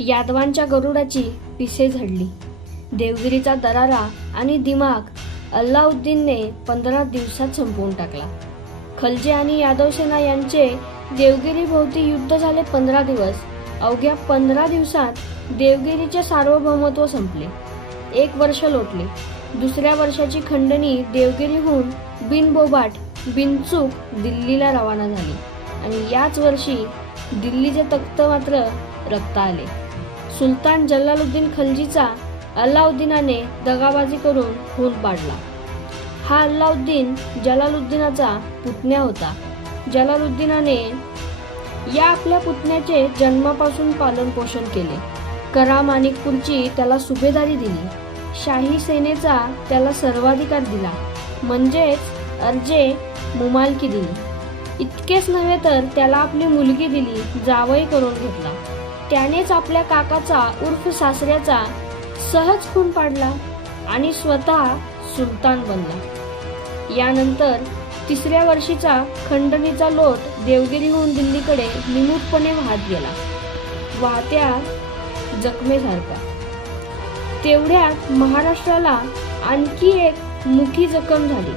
यादवांच्या गरुडाची पिसे झडली. देवगिरीचा दरारा आणि दिमाग अल्लाउद्दीनने 15 दिवसात संपवून टाकला. खलजी आणि यादवसेना यांचे देवगिरीभोवती युद्ध झाले 15 दिवस. अवघ्या 15 दिवसात देवगिरीचे सार्वभौमत्व संपले. 1 वर्ष लोटले. दुसऱ्या वर्षाची खंडणी देवगिरीहून बिनबोबाट बिनचूक दिल्लीला रवाना झाली आणि याच वर्षी दिल्लीचे तख्त मात्र रक्ता आले. सुलतान जलालुद्दीन खलजीचा अल्लाउद्दीनाने दगाबाजी करून खून पाडला. हा अल्लाउद्दीन जलालुद्दीनाचा पुतण्या होता. जलालुद्दीनाने या आपल्या पुतण्याचे जन्मापासून पालनपोषण केले. करा माणिकपूरची त्याला सुभेदारी दिली. शाही सेनेचा त्याला सर्वाधिकार दिला, म्हणजेच अर्जे मुमालकी दिली. इतकेच नव्हे तर त्याला आपली मुलगी दिली, जावई करून घेतला. त्यानेच आपल्या काकाचा उर्फ सासऱ्याचा सहज खून पाडला आणि स्वतः सुलतान बनला. यानंतर 3ऱ्या वर्षीचा खंडणीचा लोट देवगिरीहून दिल्लीकडे निमूटपणे वाहत गेला, वाहत्या जखमेसारखा. तेवढ्यात महाराष्ट्राला आणखी एक मुखी जखम झाली.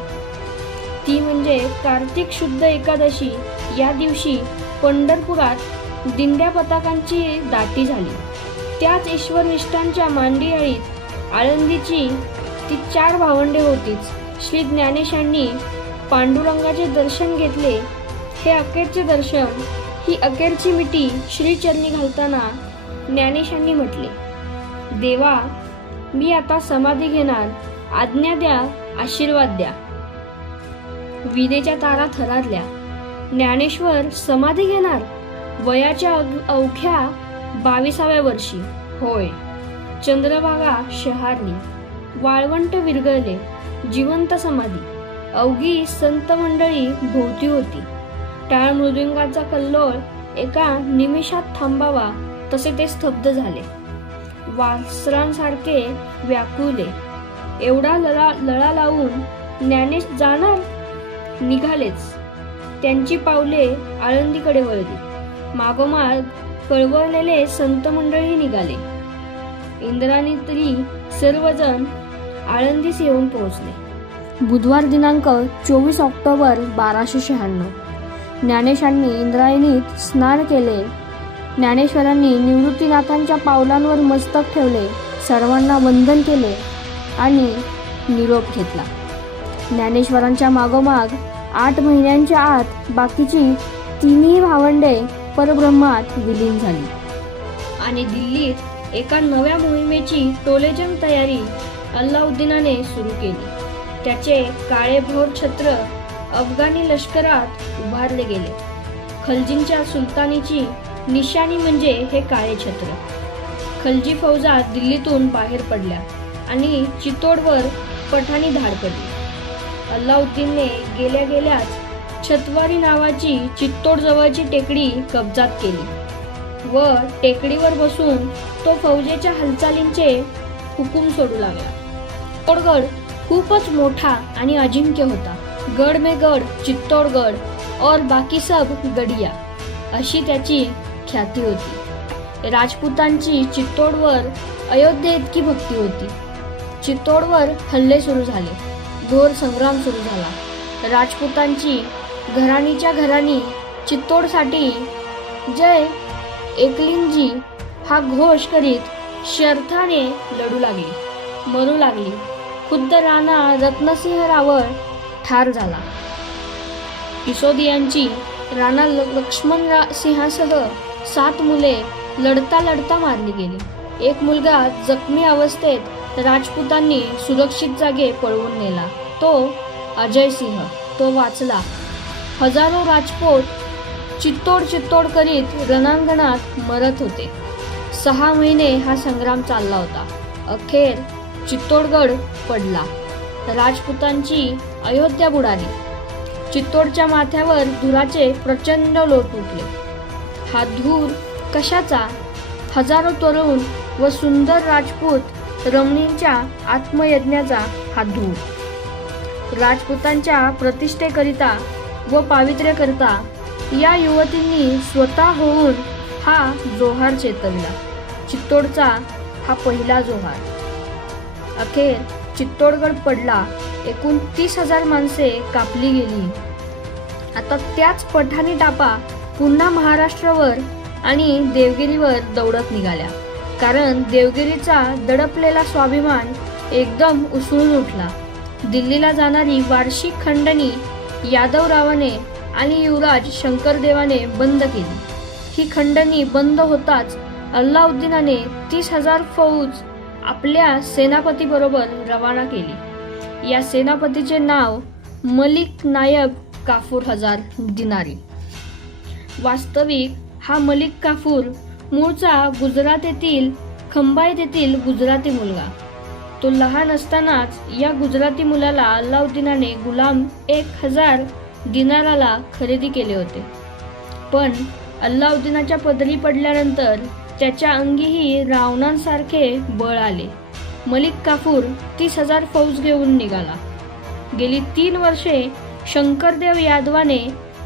ती म्हणजे कार्तिक शुद्ध एकादशी या दिवशी पंढरपुरात दिंड्या पताकांची दाटी झाली. त्याच ईश्वरनिष्ठांच्या मांदियाळीत आळंदीची ती 4 भावंडे होतीच. श्री ज्ञानेशांनी पांडुरंगाचे दर्शन घेतले. हे अखेरचे दर्शन, ही अखेरची मिठी श्रीचरणी घालताना ज्ञानेशांनी म्हटले, देवा, मी आता समाधी घेणार, आज्ञा द्या, आशीर्वाद द्या. विनेच्या तारा थरारल्या. ज्ञानेश्वर समाधी घेणार? वयाच्या अवघ्या 22व्या वर्षी? होय. चंद्रभागा शहारली, वाळवंट विरघळले, जिवंत समाधी. अवघी संत मंडळी भोवती होती. टाळ मृदुंगाचा कल्लोळ एका निमिषात थांबावा तसे ते स्तब्ध झाले. वासरांसारखे व्याकुळले. एवढा लळा लावून ज्ञानेश जाणार? निघालेच. त्यांची पावले आळंदीकडे वळली. मागोमाग कळवळलेले संत मंडळी निघाले. इंद्रायणी सर्वजण आळंदीस येऊन पोहोचले. बुधवार दिनांक 24 ऑक्टोबर 1296. ज्ञानेशांनी इंद्रायणीत स्नान केले. ज्ञानेश्वरांनी निवृत्तीनाथांच्या पावलांवर मस्तक ठेवले, सर्वांना वंदन केले आणि निरोप घेतला. ज्ञानेश्वरांच्या मागोमाग 8 महिन्यांच्या आत बाकीची 3ही भावंडे परब्रह्मात विलीन झाली आणि दिल्लीत एका नव्या मोहिमेची टोलेजंग तयारी अल्लाउद्दीनाने सुरू केली. त्याचे काळेभोर छत्र अफगाणी लष्करात उभारले गेले. खलजींच्या सुलतानीची निशाणी म्हणजे हे काळे छत्र. खलजी फौजा दिल्लीतून बाहेर पडल्या आणि चित्तोडवर पठाणी धाड पडली. अल्लाउद्दीनने गेल्याच छतवारी नावाची चित्तोडजवळची टेकडी कब्जात केली व टेकडीवर बसून तो फौजेच्या हालचालींचे हुकूम सोडू लागला. चित्तोडगड खूपच मोठा आणि अजिंक्य होता. गड में गड, चित्तोडगड और बाकी सब गडिया, अशी त्याची ख्याती होती. राजपुतांची चित्तोडवर अयोध्ये इतकी भक्ती होती. चित्तोडवर हल्ले सुरू झाले. घोर संग्राम सुरू झाला. राजपुतांची घराणीच्या घराणी चित्तोडसाठी जय एकलिंगजी हा घोष करीत शर्थाने लढू लागली, मरू लागली. खुद्द राणा रत्नसिंह रावळ ठार झाला. सिसोदियांची राणा लक्ष्मण सिंहासह 7 मुले लढता लढता मारली गेली. एक मुलगा जखमी अवस्थेत राजपुतांनी सुरक्षित जागे पळवून नेला. तो अजय सिंह. तो वाचला. हजारो राजपूत चित्तोड करीत रणांगणात मरत होते. 6 महिने हा संग्राम चालला होता. अखेर चित्तोडगड पडला. राजपुतांची अयोध्या बुडाली. चित्तोडच्या माथ्यावर धुराचे प्रचंड लोट उठले. हा धूर कशाचा? हजारो तरुण व सुंदर राजपूत रमणींच्या आत्मयज्ञाचा हा धूर. राजपुतांच्या प्रतिष्ठेकरिता व पावित्र्याकरिता या युवतींनी स्वतः होऊन हा जोहार चेतवला. चित्तोडचा हा पहिला जोहार. अखेर चित्तोडगड पडला. एकूण 30,000 माणसे कापली गेली. आता त्याच पठाणी टापा पुन्हा महाराष्ट्रावर आणि देवगिरीवर दौडत निघाल्या. कारण देवगिरीचा दडपलेला स्वाभिमान एकदम उसळून उठला. दिल्लीला जाणारी वार्षिक खंडणी यादवरावाने आणि युवराज शंकरदेवाने बंद केली. ही खंडणी बंद होताच अल्लाउद्दीनाने 30,000 फौज आपल्या सेनापतीबरोबर रवाना केली. या सेनापतीचे नाव मलिक नायब काफूर हजार दिनारी. वास्तविक हा मलिक काफूर मूळचा गुजरात येथील खंबाईत येथील गुजराती मुलगा. तो लहान असतानाच या गुजराती मुलाला अल्लाउद्दीनाने गुलाम 1,000 दिनाराला खरेदी केले होते. पण अल्लाउद्दीनाच्या पदरी पडल्यानंतर त्याच्या अंगीही रावणांसारखे बळ आले. मलिक काफूर 30,000 फौज घेऊन निघाला. गेली 3 वर्षे शंकरदेव यादवाने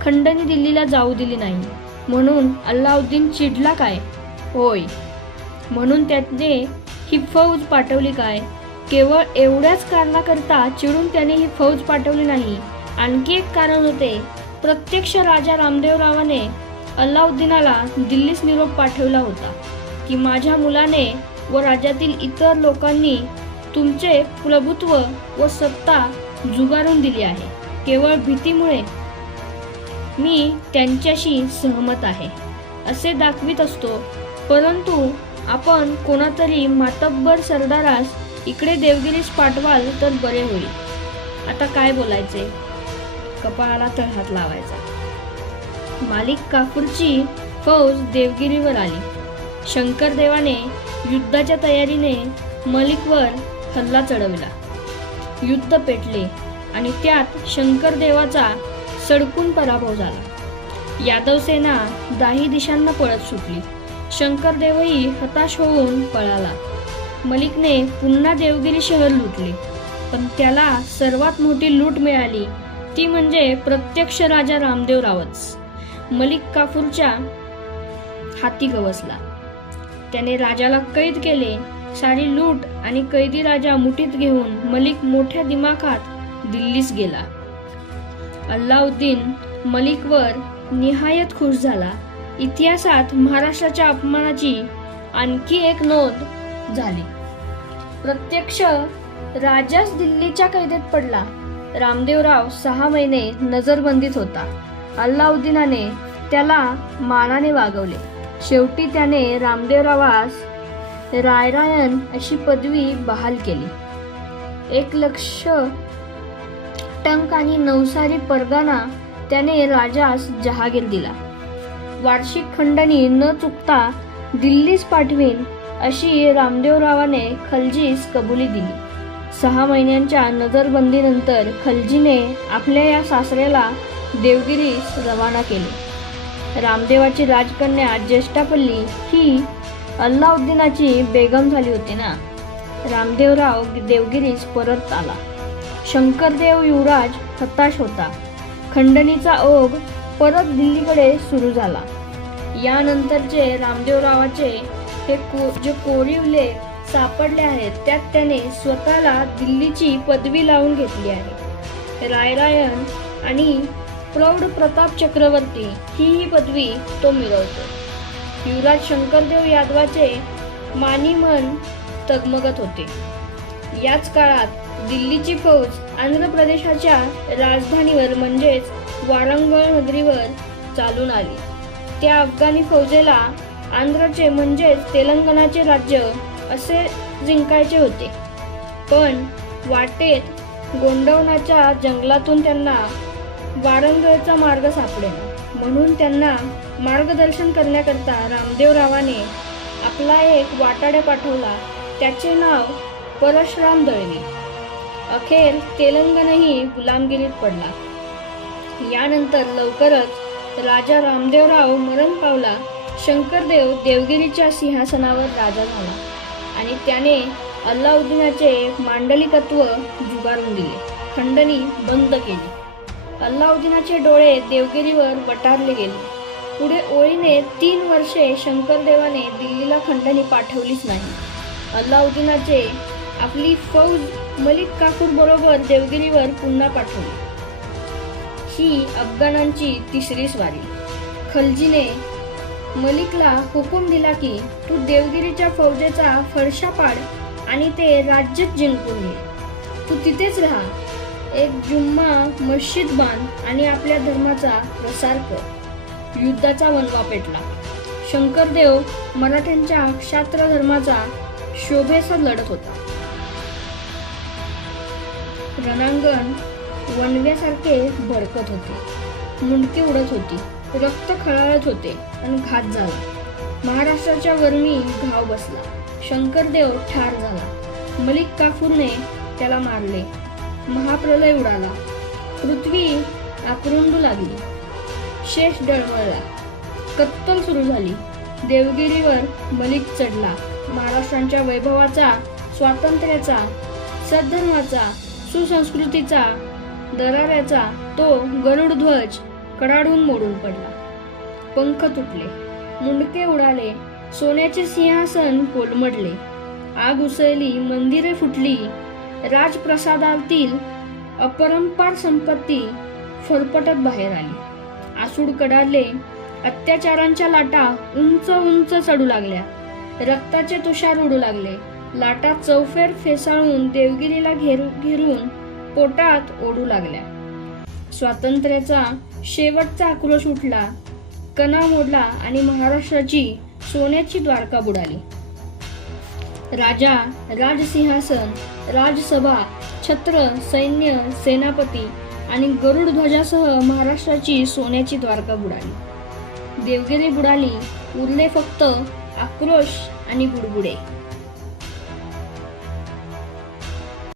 खंडणी दिल्लीला जाऊ दिली नाही. म्हणून अल्लाउद्दीन चिडला काय? होय, म्हणून त्याने ही फौज पाठवली काय? केवळ एवढ्याच कारणाकरता चिडून त्याने ही फौज पाठवली नाही. आणखी एक कारण होते. प्रत्यक्ष राजा रामदेवरावाने अल्लाउद्दीनाला दिल्लीस निरोप पाठवला होता की माझ्या मुलाने व राज्यातील इतर लोकांनी तुमचे प्रभुत्व व सत्ता जुगारून दिली आहे. केवळ भीतीमुळे मी त्यांच्याशी सहमत आहे असे दाखवित असतो. परंतु आपण कोणातरी मातब्बर सरदारास इकडे देवगिरीस पाठवाल तर बरे होईल. आता काय बोलायचे? कपाळाला तळहात लावायचा. मलिक काफूरची फौज देवगिरीवर आली. शंकरदेवाने युद्धाच्या तयारीने मलिकवर हल्ला चढविला. युद्ध पेटले आणि त्यात शंकरदेवाचा सडकून पराभव झाला. यादव सेना 10 दिशांना पळत सुटली. शंकरदेवही हताश होऊन पळाला. मलिकने पुन्हा देवगिरी शहर लुटले. पण त्याला सर्वात मोठी लूट मिळाली ती म्हणजे प्रत्यक्ष राजा रामदेवरावच मलिक काफूरच्या हाती गवसला. त्याने राजाला कैद केले. सारी लूट आणि कैदी राजा मुठीत घेऊन मलिक मोठ्या दिमाखात दिल्लीस गेला. अल्लाउद्दीन मलिकवर निहायत खुश झाला. इतिहासात महाराष्ट्राच्या अपमानाची आणखी एक नोंद झाली. प्रत्यक्ष राजाच दिल्लीच्या कैदेत पडला. रामदेवराव 6 महिने नजरबंदीत होता. अल्लाउद्दीनाने त्याला मानाने वागवले. शेवटी त्याने रामदेवरावास रायरायन अशी पदवी बहाल केली. 1,00,000 टंक आणि नवसारी परगाना त्याने राजास जहागीर दिला. वार्षिक खंडणी न चुकता दिल्लीस पाठवीन अशी रामदेवरावाने खलजीस कबुली दिली. 6 महिन्यांच्या नजरबंदीनंतर खलजीने आपल्या या सासऱ्याला देवगिरीस रवाना केले. रामदेवाची राजकन्या ज्येष्ठापल्ली ही अल्लाउद्दीनाची बेगम झाली होती ना. रामदेवराव देवगिरीस परत आला. शंकरदेव युवराज हताश होता. खंडणीचा ओघ परत दिल्लीकडे सुरू झाला. यानंतरचे रामदेवरावाचे हे जे कोरीव लेख सापडले आहेत त्यात त्याने स्वतःला दिल्लीची पदवी लावून घेतली आहे. रायरायन आणि प्रौढ प्रताप चक्रवर्ती ही पदवी तो मिळवतो. युवराज शंकरदेव यादवाचे मानी मन तगमगत होते. याच काळात दिल्लीची फौज आंध्र प्रदेशाच्या राजधानीवर म्हणजेच वारंगळ नगरीवर चालून आली. त्या अफगाणी फौजेला आंध्रचे म्हणजेच तेलंगणाचे राज्य असे जिंकायचे होते. पण वाटेत गोंडवनाच्या जंगलातून त्यांना वारंगळचा मार्ग सापडेना. म्हणून त्यांना मार्गदर्शन करण्याकरता रामदेवरावाने आपला एक वाटाड्या पाठवला. त्याचे नाव परशुराम दळवी. अखेर तेलंगणाही गुलामगिरीत पडला. यानंतर लवकरच राजा रामदेवराव मरण पावला. शंकरदेव देवगिरीच्या सिंहासनावर राजा झाला आणि त्याने अल्लाउद्दीनाचे मांडलिकत्व जुगारून दिले. खंडणी बंद केली. अल्लाउद्दीनाचे डोळे देवगिरीवर वटारले गेले. पुढे ओळीने 3 वर्षे शंकरदेवाने दिल्लीला खंडणी पाठवलीच नाही. अल्लाउद्दीनाचे आपली फौज मलिक काफूर बरोबर देवगिरीवर पुन्हा पाठवली. ही अफगाणांची तिसरी स्वारी. खलजीने मलिकला हुकूम दिला की तू देवगिरीच्या फौजेचा फरशा पाड आणि ते राज्यच जिंकून घे. तू तिथेच राहा, एक जुम्मा मस्जिद बांध आणि आपल्या धर्माचा प्रसार कर. युद्धाचा वणवा पेटला. शंकरदेव मराठ्यांच्या क्षात्र धर्माचा शोभेसा लढत होता. रणांगण वणव्यासारखे भडकत होते, मुंडकी उडत होती, रक्त खळाळत होते आणि घात झाला. महाराष्ट्राच्या वरमी घाव बसला. शंकरदेव ठार झाला. मलिक काफूरने त्याला मारले. महाप्रलय उडाला. पृथ्वी आकरुंडू लागली. शेष डळमळला. कत्तल सुरू झाली. देवगिरीवर मलिक चढला. महाराष्ट्राच्या वैभवाचा, स्वातंत्र्याचा, सद्धर्माचा, सुसंस्कृतीचा, दराऱ्याचा तो गरुड ध्वज कडाडून मोडून पडला. पंख तुटले, मुंडके उडाले, सोन्याचे सिंहासन कोलमडले, आग उसळली, मंदिरे फुटली, राजप्रसादातील अपरंपार संपत्ती फरफटत बाहेर आली. आसूड कडाडले. अत्याचारांच्या लाटा उंच उंच चढू लागल्या. रक्ताचे तुषार उडू लागले. लाटा चौफेर फेसाळून देवगिरीला घेरून पोटात ओढू लागल्या. स्वातंत्र्याचा शेवटचा आक्रोश उठला, कणा मोडला आणि महाराष्ट्राची सोन्याची द्वारका बुडाली. राजा, राजसिंहासन, राजसभा, छत्र, सैन्य, सेनापती आणि गरुड ध्वजासह महाराष्ट्राची सोन्याची द्वारका बुडाली. देवगिरी बुडाली. उरले फक्त आक्रोश आणि बुडबुडे.